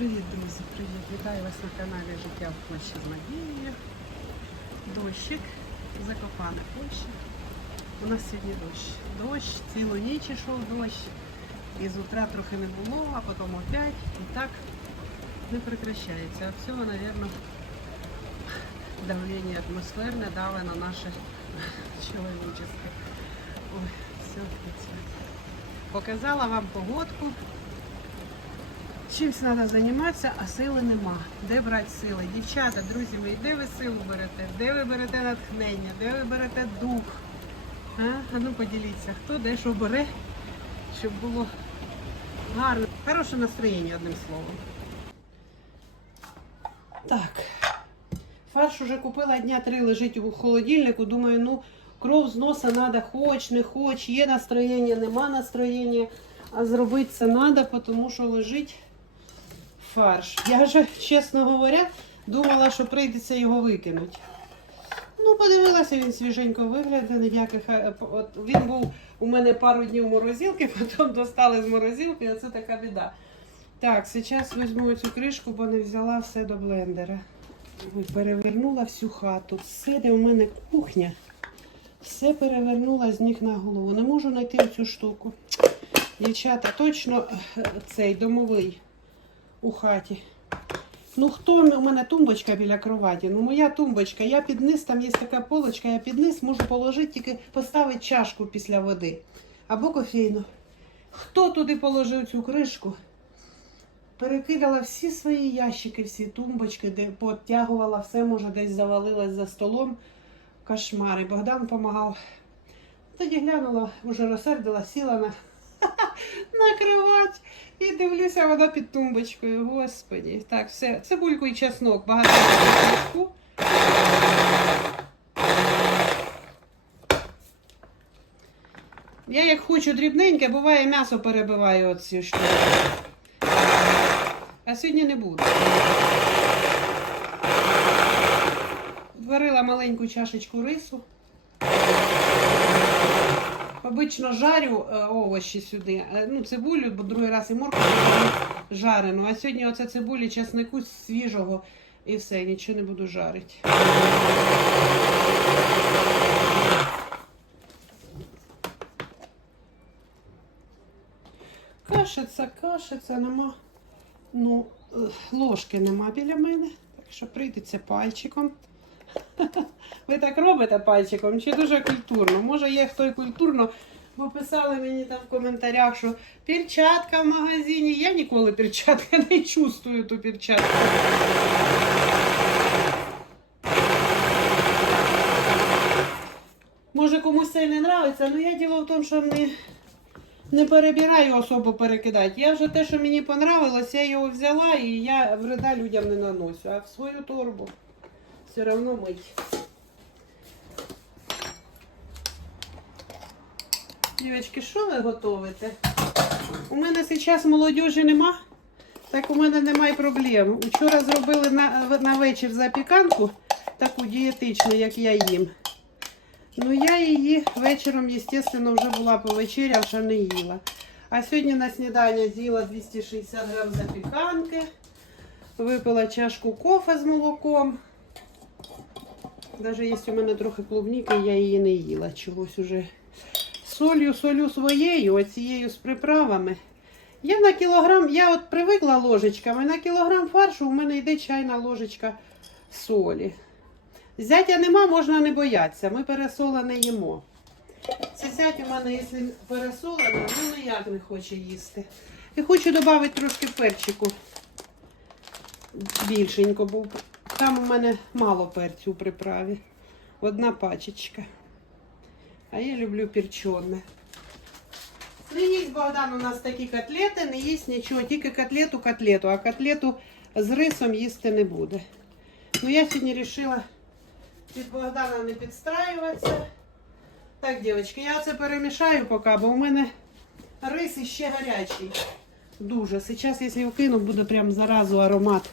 Привіт, друзі! Привіт! Вітаю вас на каналі Життя в Польщі з Надією. Дощик, Закопане Польща. У нас сьогодні дощ. Дощ, цілу ніч ішов дощ. І з утра трохи не було, а потім опять. І так не прекращається. А всього, мабуть, давлення атмосферне дави на наше чоловіче. Ой, все. Показала вам погодку. Чимось треба займатися, а сили нема. Де брати сили? Дівчата, друзі мої, де ви силу берете? Де ви берете натхнення? Де ви берете дух? А, а ну поділіться, хто де що бере, щоб було гарне, хороше настроєння, одним словом. Так. Фарш уже купила дня три, лежить у холодильнику. Думаю, ну кров з носа треба, хоч, не хоч, є настроєння, нема настроєння. А зробити це треба, тому що лежить фарш. Я вже, чесно говоря, думала, що прийдеться його викинути. Ну, подивилася, він свіженько виглядає, ніяких. е, От він був у мене пару днів морозилки, потім достали з морозилки, а це така біда. Так, зараз візьму цю кришку, бо не взяла все до блендера. Перевернула всю хату. Все, де у мене кухня. Все перевернула з ніг на голову. Не можу знайти цю штуку. Дівчата, точно е, цей домовий у хаті. Ну, хто у мене тумбочка біля кроваті? Ну, моя тумбочка, я під низ, там є така полочка, я під низ можу положити, тільки поставити чашку після води. Або кофейну. Хто туди положив цю кришку? Перекидала всі свої ящики, всі тумбочки, де потягувала, все, може, десь завалилась за столом. Кошмар. І Богдан допомагав. Тоді глянула, вже розсердила, сіла на, на кровать і дивлюся, вона під тумбочкою. Господі. Так, все. Цибульку і чеснок. Багато чесноку. Я як хочу дрібненьке, буває м'ясо перебиваю оці штуки. А сьогодні не буду. Варила маленьку чашечку рису. Обично жарю е, овочі сюди. Е, Ну, цибулю, бо другий раз і моркву жарену. А сьогодні оце цибулі, часнику свіжого і все, нічого не буду жарити. Кашиться, кашиться, нема. Ну, е, ложки нема біля мене, так що прийдеться пальчиком. Ви так робите пальчиком чи дуже культурно? Може є хто і культурно, бо писали мені там в коментарях, що перчатка в магазині. Я ніколи перчатки не чувствую ту перчатку. Може комусь це не подобається, але я діло в тому, що не, не перебираю особо перекидати. Я вже те, що мені понравилось, я його взяла і я вреда людям не наношу, а в свою торбу все одно мить. Дівчатки, що ви готуєте? У мене зараз молодіжі нема, так у мене немає проблем. Вчора зробили на, на вечір запіканку, таку дієтичну, як я їм. Ну, я її вечором, звісно, вже була повечерявши, не їла. А сьогодні на снідання з'їла 260 грам запіканки, випила чашку кофе з молоком. Навіть є у мене трохи клубніки, я її не їла чогось уже. Солью солю своєю, оцією з приправами. Я на кілограм, я от привикла ложечками, на кілограм фаршу у мене йде чайна ложечка солі. Зятя нема, можна не боятися. Ми пересолене їмо. Це зять у мене, якщо пересолене, ну ніяк не хоче їсти. І хочу додати трошки перчику більшенько, бо там у мене мало перцю у приправі. Одна пачечка. А я люблю перчене. Не їсть Богдан у нас такі котлети, не їсть нічого, тільки котлету котлету, а котлету з рисом їсти не буде. Ну я сьогодні вирішила під Богдана не підстраюватися. Так, дівчатки, я це перемішаю поки, бо у мене рис іще гарячий. Дуже. Зараз, якщо вкину, буде прям заразу аромат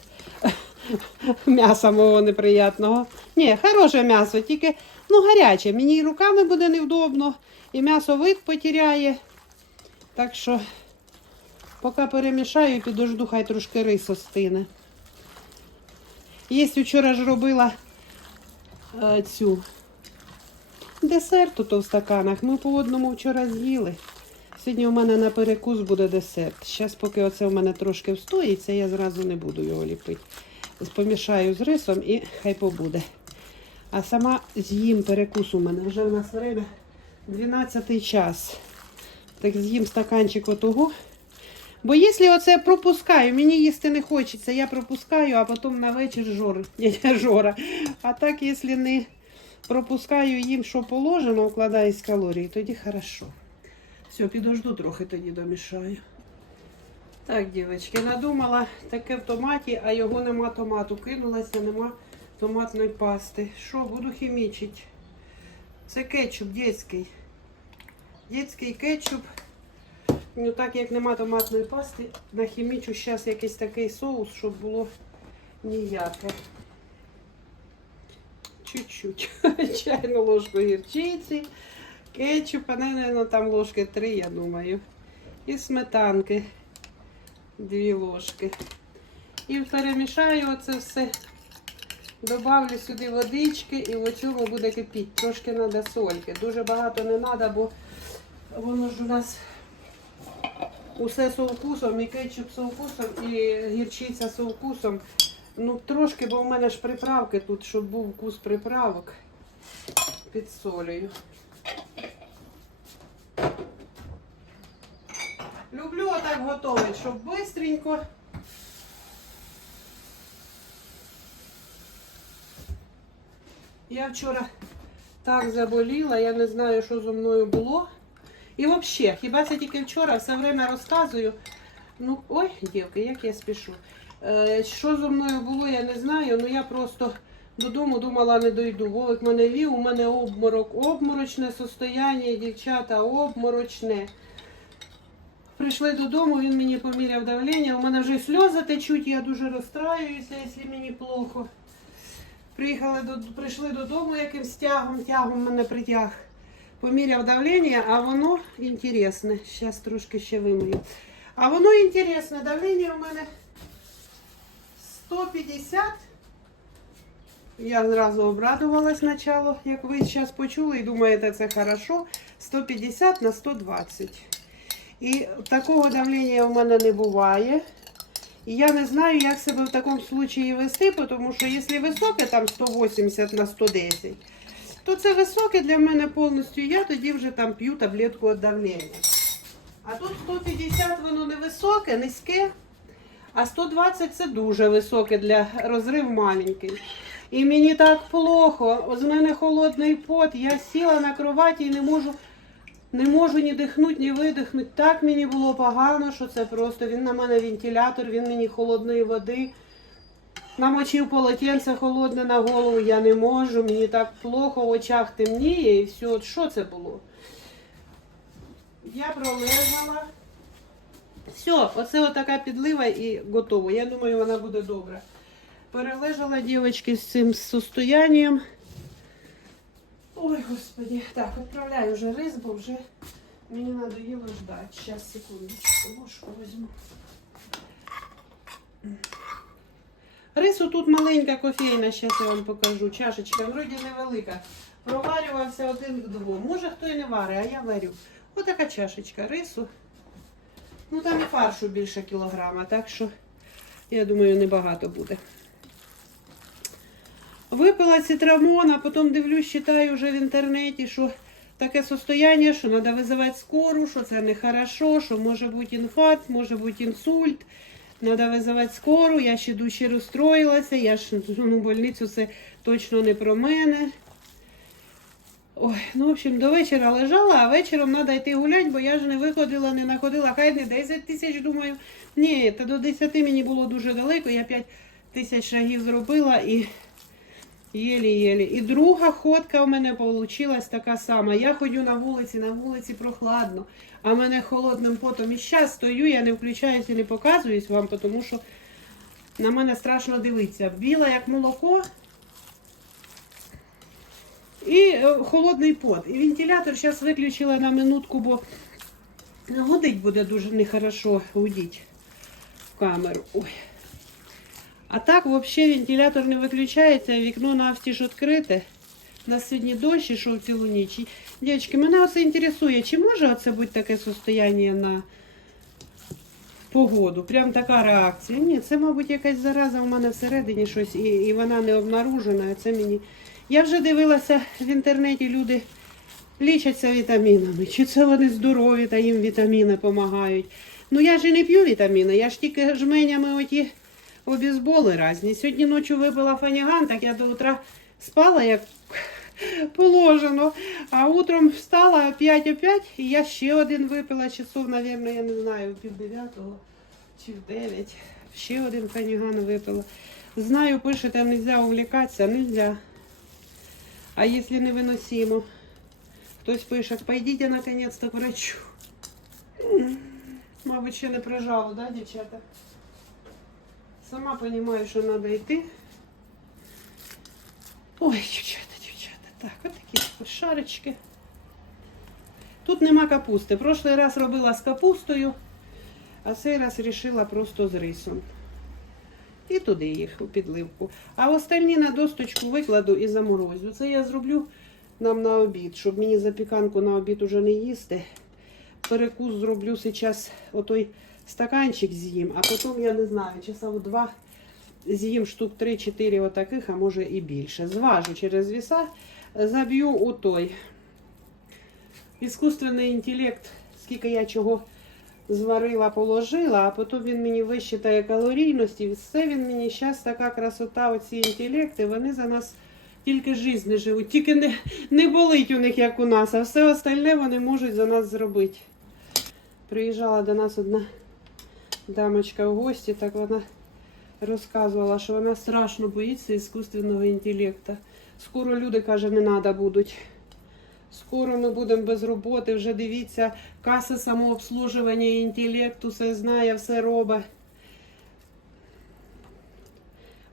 м'яса мого неприятного. Ні, хороше м'ясо, тільки ну, гаряче. Мені і руками буде невдобно, і м'ясо вид потеряє. Так що Поки перемішаю і підожду, хай трошки рис остине. Є вчора ж робила е, цю десерт тут в стаканах. Ми по одному вчора з'їли. Сьогодні у мене на перекус буде десерт. Зараз, поки оце у мене трошки встоїться, я зразу не буду його ліпити. Помішаю з рисом і хай побуде. А сама з'їм перекус у мене. Вже в нас время 12 час. Так з'їм стаканчик отого. Бо якщо оце пропускаю, мені їсти не хочеться, я пропускаю, а потім на вечір жор, жора. А так, якщо не пропускаю їм, що положено, вкладаюсь калорії, тоді хорошо. Все, підожду трохи тоді домішаю. Так, дівчатки, надумала таке в томаті, а його нема томату. Кинулася, нема томатної пасти. Що, буду хімічити? Це кетчуп дітський. Дітський кетчуп. Ну, так як нема томатної пасти, нахімічу зараз якийсь такий соус, щоб було ніяке. Чуть-чуть. Чайну ложку гірчиці, кетчупа, наверное, там ложки три, я думаю. І сметанки. Дві ложки. І перемішаю оце все. Добавлю сюди водички і в цьому буде кипіти. Трошки треба сольки. Дуже багато не треба, бо воно ж у нас усе з вкусом, і кетчуп з вкусом, і гірчиця з вкусом. Ну, трошки, бо в мене ж приправки тут, щоб був вкус приправок. Підсолюю. Люблю отак готувати, щоб швидко. Я вчора так заболіла, я не знаю, що зі мною було. І взагалі, хіба це тільки вчора все время розказую. Ну, ой, дівки, як я спішу. Е, що зі мною було, я не знаю. Ну я просто додому думала, не дойду. Вовик мене вів, у мене обморок, обморочне состояння, дівчата, обморочне. Прийшли додому, він мені поміряв давлення. У мене вже сльози течуть, я дуже розстраююся, якщо мені плохо. Приїхали до, прийшли додому якимсь тягом, тягом мене притяг. Поміряв давлення, а воно інтересне. Зараз трошки ще вимию. А воно інтересне. Давлення у мене 150. Я зразу обрадувалась спочатку, як ви зараз почули і думаєте, це хорошо. 150 на 120. І такого давлення у мене не буває. І я не знаю, як себе в такому случаї вести, тому що якщо високе, там 180 на 110, то це високе для мене повністю. Я тоді вже там п'ю таблетку від давлення. А тут 150 воно не високе, низьке, а 120 це дуже високе для розрив маленький. І мені так плохо, з мене холодний пот, я сіла на кроваті і не можу. Не можу ні дихнути, ні видихнути. Так мені було погано, що це просто він на мене вентилятор, він мені холодної води. Намочив полотенце холодне на голову, я не можу, мені так плохо, в очах темніє і все. От що це було? Я пролежала. Все, оце отака підлива і готово. Я думаю, вона буде добра. Перележала дівчатки з цим состоянням. Ой, господи. Так, відправляю вже рис, бо вже мені надоело ждать. Сейчас, секундочку, ложку візьму. Рису тут маленька кофейна, зараз я вам покажу. Чашечка, вроді невелика. Проварювався один к двом. Може хто і не варить, а я варю. Отака чашечка рису. Ну там і фаршу більше кілограма, так що я думаю, небагато буде. Випила цитрамон, а потім дивлюсь, читаю вже в інтернеті, що таке состояние, що треба визивати скору, що це не хорошо, що може бути інфаркт, може бути інсульт. Треба визивати скору, я ще дуже розстроїлася, я ж ну, больницю це точно не про мене. Ой, ну, в общем, до вечора лежала, а вечором треба йти гуляти, бо я ж не виходила, не знаходила, хай не 10 тисяч, думаю. Ні, та до 10 мені було дуже далеко, я 5 тисяч шагів зробила і єлі-єлі. І друга ходка в мене вийшла така сама. Я ходю на вулиці, на вулиці прохладно, а мене холодним потом. І зараз стою, я не включаюся, не показуюсь вам, тому що на мене страшно дивитися. Біла як молоко. І е, холодний пот. І вентилятор зараз виключила на минутку, бо Гудить буде дуже нехорошо гудіть в камеру. Ой. А так взагалі вентилятор не виключається, вікно навстіж відкрите. У нас сьогодні дощ ішов цілу ніч. Дівчатки, мене оце інтересує, чи може оце бути таке состояння на погоду? Прям така реакція. Ні, це, мабуть, якась зараза у мене всередині щось, і, і вона не обнаружена. Це мені. Я вже дивилася в інтернеті, люди лічаться вітамінами. Чи це вони здорові та їм вітаміни допомагають. Ну я ж і не п'ю вітаміни, я ж тільки жменями оті обізболи різні. Сьогодні ночі випила фаніган, так я до утра спала як положено. А утром встала опять опять, і я ще один випила часов, мабуть, я не знаю, пів дев'ятого чи в дев'ять. Ще один фаніган випила. Знаю, пишете, нельзя увлікатися, нельзя. А якщо невиносимо? Хтось пише, пойдіть наконец-то к врачу. Мабуть, ще не прижало, да, дівчата? Сама розумію, що треба йти. Ой, дівчата, дівчата. Так, от такі шарочки. Тут нема капусти. Прошлий раз робила з капустою, а цей раз вирішила просто з рисом. І туди їх у підливку. А остальні на досточку викладу і заморозю. Це я зроблю нам на обід, щоб мені запіканку на обід уже не їсти. Перекус зроблю зараз отой стаканчик з'їм, а потім я не знаю, часа в два з'їм штук 3-4 отаких, а може і більше. Зважу через віса, заб'ю у той іскусственний інтелект, скільки я чого зварила, положила, а потім він мені висчитає калорійність, і все він мені зараз така красота, оці інтелекти, вони за нас тільки жизнь не живуть, тільки не, не болить у них, як у нас, а все остальне вони можуть за нас зробити. Приїжджала до нас одна дамочка в гості, так вона розказувала, що вона страшно боїться іскусственного інтелекту. Скоро люди, каже, не треба будуть. Скоро ми будемо без роботи, вже дивіться, каси самообслужування, інтелект, все знає, все робить.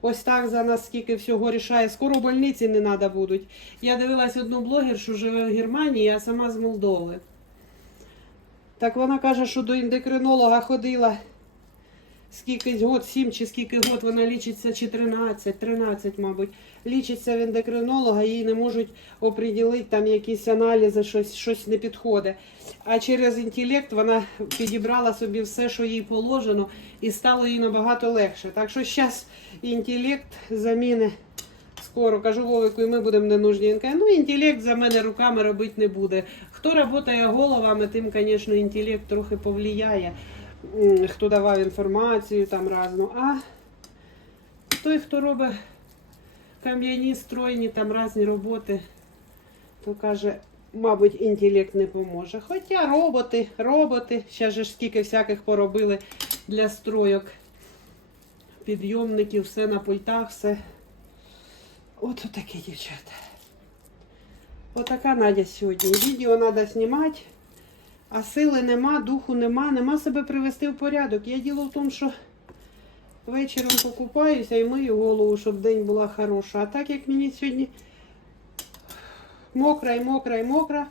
Ось так за нас скільки всього рішає. Скоро больниці не треба будуть. Я дивилась одну блогершу, живе в Германії, а сама з Молдови. Так вона каже, що до ендокринолога ходила скільки год, 7 чи скільки год вона лічиться, чи 13, 13, мабуть. Лічиться в ендокринолога, їй не можуть оприділити там якісь аналізи, щось, щось не підходить. А через інтелект вона підібрала собі все, що їй положено, і стало їй набагато легше. Так що зараз інтелект заміни скоро. Кажу Вовику, і ми будемо не нужні. Він каже, ну інтелект за мене руками робити не буде. Хто працює головами, тим, звісно, інтелект трохи повлияє. Хто давав інформацію там разну. А той, хто робить кам'яні, стройні, там різні роботи, то каже, мабуть, інтелект не поможе. Хоча роботи, роботи, ще ж скільки всяких поробили для стройок, підйомників, все на пультах, все. От такі дівчата. Отака Надя сьогодні. Відео треба знімати, а сили нема, духу нема, нема себе привести в порядок. Я діло в тому, що вечором покупаюся і мию голову, щоб день була хороша. А так як мені сьогодні мокра і мокра і мокра,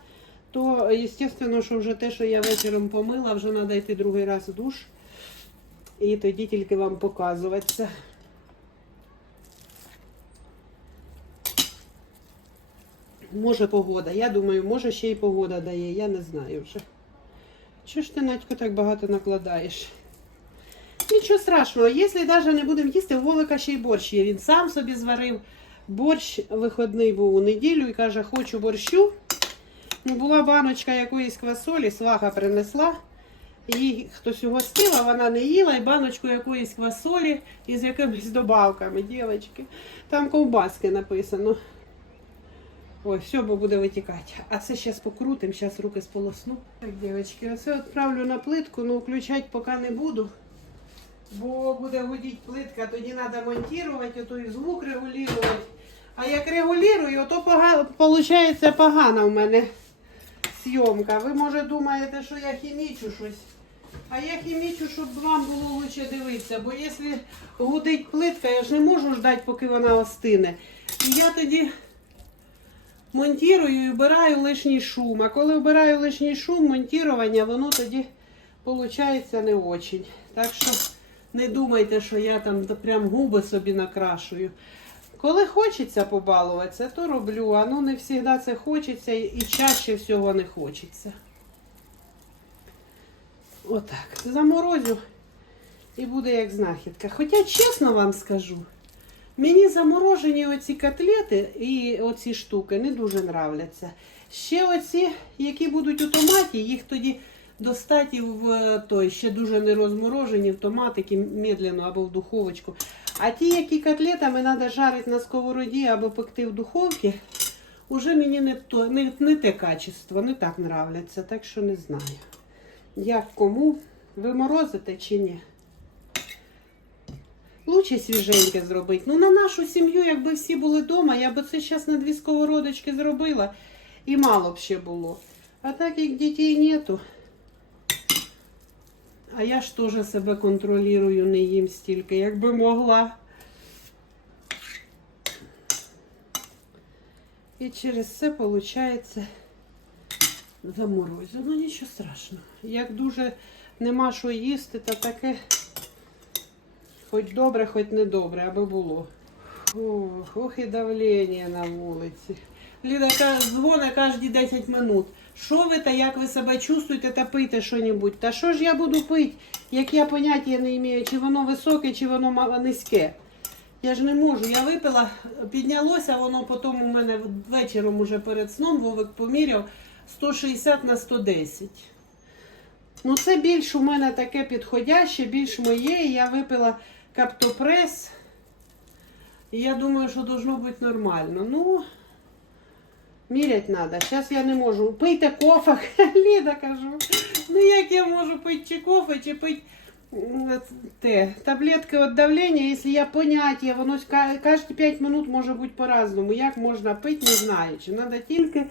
то, звісно, що вже те, що я вечором помила, вже треба йти другий раз в душ. І тоді тільки вам показуватися. Може погода. Я думаю, може ще й погода дає, я не знаю вже. Чого ж ти, Надько, так багато накладаєш? Нічого страшного, якщо навіть не будемо їсти, у Вовика ще й борщ є. Він сам собі зварив борщ, виходний був у неділю і каже, хочу борщу. Ну, Була баночка якоїсь квасолі, свага принесла. Їй хтось угостила, вона не їла, і баночку якоїсь квасолі із якимись добавками, дівчатки. Там ковбаски написано. Ой, все, бо буде витікати. А це зараз покрутим, зараз руки сполосну. Так, дівчатки, оце відправлю на плитку, але включати поки не буду. Бо буде гудіти плитка, тоді треба монтувати, ото і звук регулювати. А як регулюю, то виходить погана в мене зйомка. Ви може думаєте, що я хімічу щось. А я хімічу, щоб вам було лучше дивитися. Бо якщо гудить плитка, я ж не можу ждати, поки вона остине. І я тоді монтірую і вбираю лишній шум. А коли вбираю лишній шум, монтірування, воно тоді Получається не очень. Так що не думайте, що я там прям губи собі накрашую. Коли хочеться побалуватися, то роблю. А ну не завжди це хочеться і чаще всього не хочеться. Отак. Заморозю і буде як знахідка. Хоча, чесно вам скажу, мені заморожені оці котлети і оці штуки не дуже нравляться. Ще оці, які будуть у томаті, їх тоді достати в е, той, ще дуже не розморожені, в томатики медленно або в духовочку. А ті, які котлетами треба жарити на сковороді або пекти в духовці, уже мені не, то, не, не те качество, не так нравляться, так що не знаю. Як кому? Ви морозите чи ні? Лучше свіженьке зробити. Ну, на нашу сім'ю, якби всі були вдома, я би це зараз на дві сковородочки зробила і мало б ще було. А так як дітей нету. А я ж теж себе контролюю, не їм стільки, як би могла. І через це виходить заморозю. Ну нічого страшного. Як дуже нема що їсти, то таке хоч добре, хоч не добре, аби було. Ох, ох і давлення на вулиці. Ліда дзвони кожні 10 минут. Що ви та як ви себе чувствуєте та пийте що-небудь? Та що ж я буду пити, як я поняття не маю, чи воно високе, чи воно ма- низьке. Я ж не можу. Я випила, піднялося, воно потім у мене вечором уже перед сном Вовик поміряв 160 на 110. Ну, це більш у мене таке підходяще, більш моє. Я випила каптопрес. І я думаю, що должно бути нормально. Ну, мірять треба. Зараз я не можу. Пийте кофе, Ліда кажу. Ну як я можу пити чи кофе, чи пити те, таблетки від давлення, якщо я поняття, воно кожні 5 минут може бути по-разному. Як можна пити, не знаю. Чи треба тільки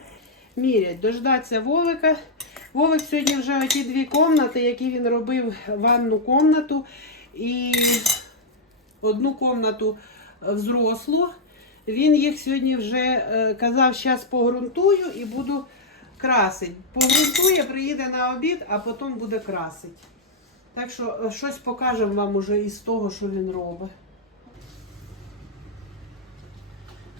міряти, дождатися Вовика. Вовик сьогодні вже оті дві кімнати, які він робив ванну кімнату і одну кімнату взрослу. Він їх сьогодні вже е, казав, зараз погрунтую і буду красити. Погрунтує, приїде на обід, а потім буде красити. Так що е, щось покажемо вам уже із того, що він робить.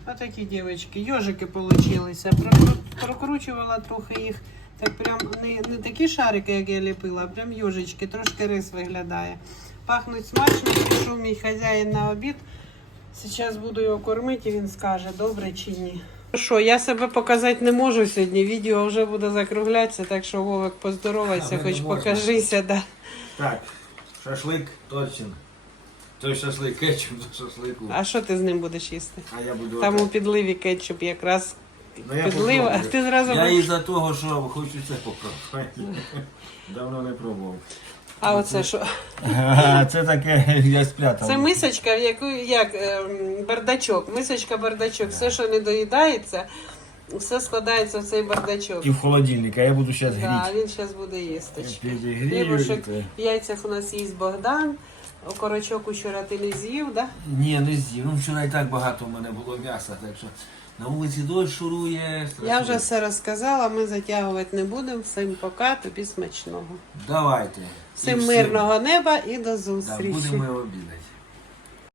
Отакі дівчатки, йожики. Прокру- Прокручувала трохи їх. Так прям не, не такі шарики, як я ліпила, а прям йожички, трошки рис виглядає. Пахнуть смачно, пішов мій хазяїн на обід. Зараз буду його кормити, і він скаже, добре чи ні. Ну Що, я себе показати не можу сьогодні. Відео вже буде закруглятися, так що Вовик, поздоровайся, хоч покажися. Да. Так, шашлик точно. Той шашлик кетчуп до шашлику. А що ти з ним будеш їсти? А я буду. Там у підливі кетчуп якраз Ну, я підлива, а ти зразу Я будеш- із-за того, що хочу це попробувати. Давно не пробував. А оце що? Це таке, я спрятав. Це мисочка, в яку як ем, бардачок. Мисочка бардачок. Все, що не доїдається, все складається в цей бардачок. І в холодильник, а я буду зараз Да, гріти. він зараз буде їсти. Підігрію. Хлібушек, те. в яйцях у нас їсть Богдан. Окорочок учора ти не з'їв, да? Ні, не з'їв. Ну вчора і так багато в мене було м'яса, так що на вулиці дощ шурує. Я вже страшно. все розказала, ми затягувати не будемо. Всім пока, тобі смачного. Давайте. Всім. мирного неба і до Да, зустрічі. будемо обідати.